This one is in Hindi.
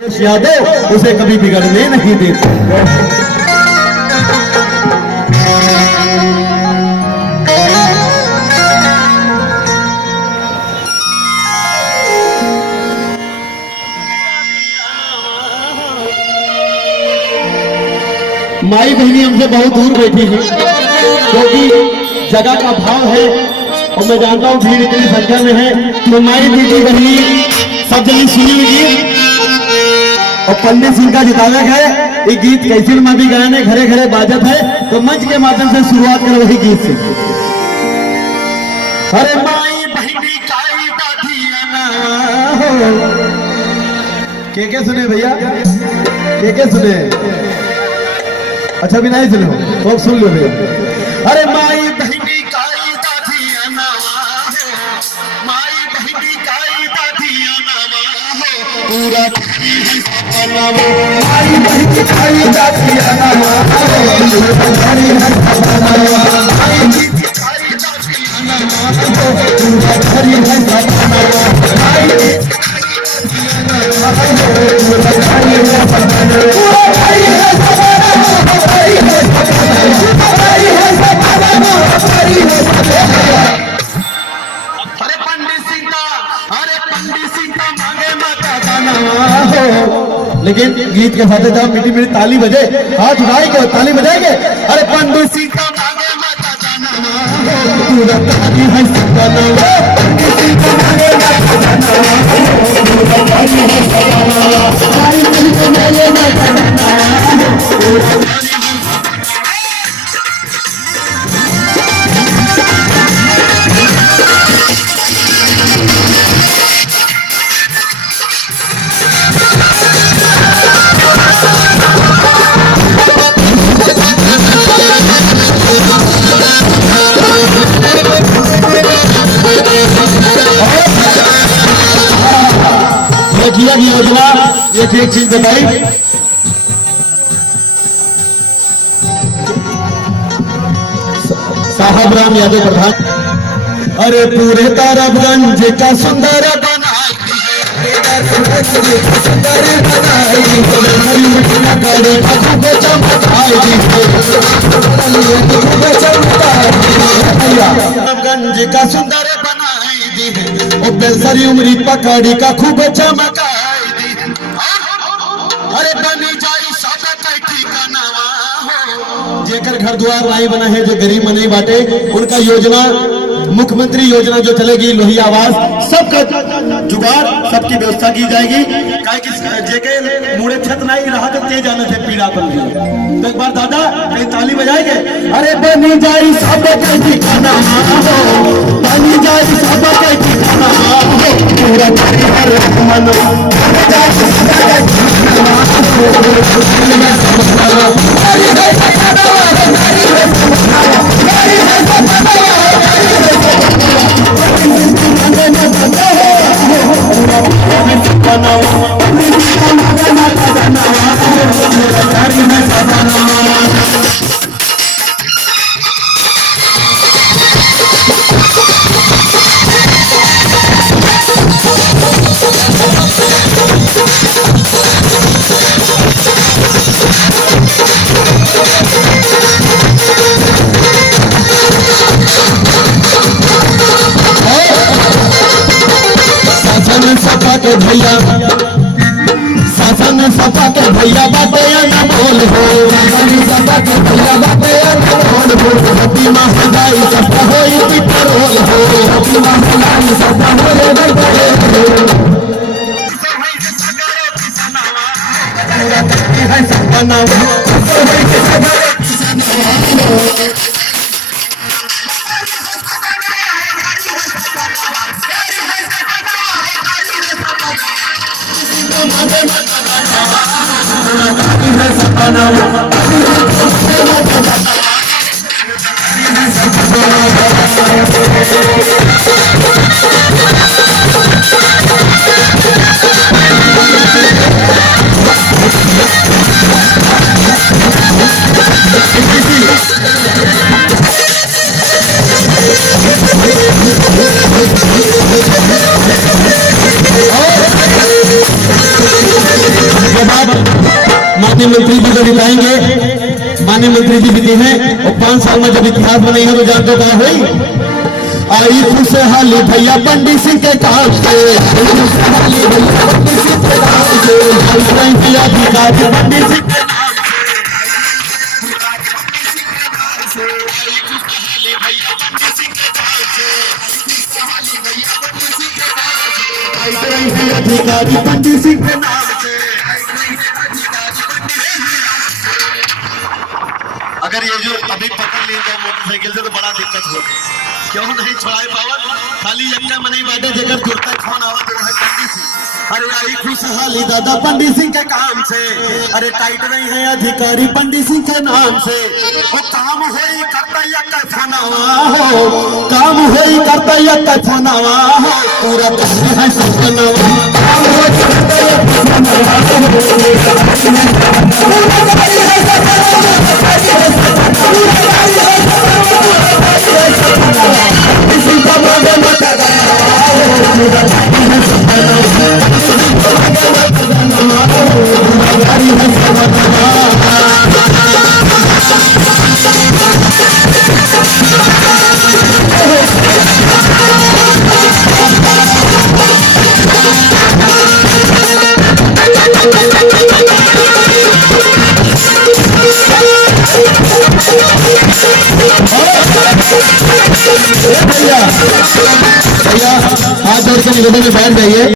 यादव उसे कभी बिगड़ने नहीं देते। माई बहनी हमसे बहुत दूर बैठी है क्योंकि जगह का भाव है और मैं जानता हूँ भीड़ इतनी संख्या में है तो माई दीदी बहनी सब जल्दी सुनी हुई और पंडित सिंह का जितावे गए ये गीत कैसे में भी गाने घरे घरे बाजत है तो मंच के माध्यम से शुरुआत कर वही गीत से। अरे माई बहनी काई बाधियाना के सुने भैया के सुने अच्छा भी नहीं सुनो तो सुन लो भैया। अरे माई बहनी काई बाधियाना माई बहनी काई बाधियाना पूरा माई बहनी काई बाधियाना लेकिन गीत के साथ जब मीठी मीठी ताली बजे हाथ उठाएंगे ताली बजाएंगे। अरे पंडित सिंह का मांगे माता जाना पूरा ताली है सदाना पंडित सिंह का मांगे माता जाना पूरा ताली है सदाना ताली को मेले माता जाना पूरा ताली किया की योजना ये एक चीज बताई साहब राम यादव प्रधान। अरे पूरे तारागंज का सुंदर बनाई गंज का सुंदर बनाई दी बेलसरी उमरी पकड़ी का खूब चमकाई दी। अरे बनी जाई सादा कैठी का नवा जेकर घर द्वार नहीं बना है जो गरीब नहीं बाटे उनका योजना मुख्यमंत्री योजना जो चलेगी लोही आवास सबका जुगाड़ सबकी व्यवस्था की जाएगी। जेके मुड़े छत नहीं रहा तो तेज आने से पीड़ा बन गई तो एक बार दादा कहीं ताली बजाएंगे। अरे बनी जाई सब कैठी का नवा बनी जाई सब कैठी का नवा पूरा मन के भैया शासन सपा के भैया बाटे न बोल हो सपा के भैया बाटे न बोल हो हती महंगाई सब होई पेट्रोल हो हती महंगाई सब होले पेट्रोल है सपना बाद माननीय मंत्री जी को जिताएंगे। माननीय मंत्री जी जीते हैं और 5 साल में जब इतिहास बनाई है तो जानते क्या हुई। आई खुशहाली भैया पंडित सिंह के काम से, खुशहाली भैया पंडित सिंह के काम से, अधिकारी पंडित सिंह के नाम से, खुशहाली भैया पंडित सिंह के नाम से, खुशहाली भैया पंडित सिंह के नाम से, अधिकारी पंडित सिंह के नाम से। अगर ये जो अभी पकड़ लेगा मोटरसाइकिल से तो बड़ा दिक्कत होगी। क्यों नहीं छुड़ाए पावत, खाली यक्का मनी बाटे जगह जुड़ता फोन आवत है पंडित सिंह। अरे आई खुशहाली दादा पंडित सिंह के काम से, अरे टाइट नहीं है अधिकारी पंडित सिंह के नाम से। वो काम होई करता यक्का फोनावा हो, काम होई करता यक्का फोनावा हो, पूरा काम है सपनावा, काम होई करता यक्का फोनावा भैया हाथ जोड़ के निवेदन में बैठ जाइए।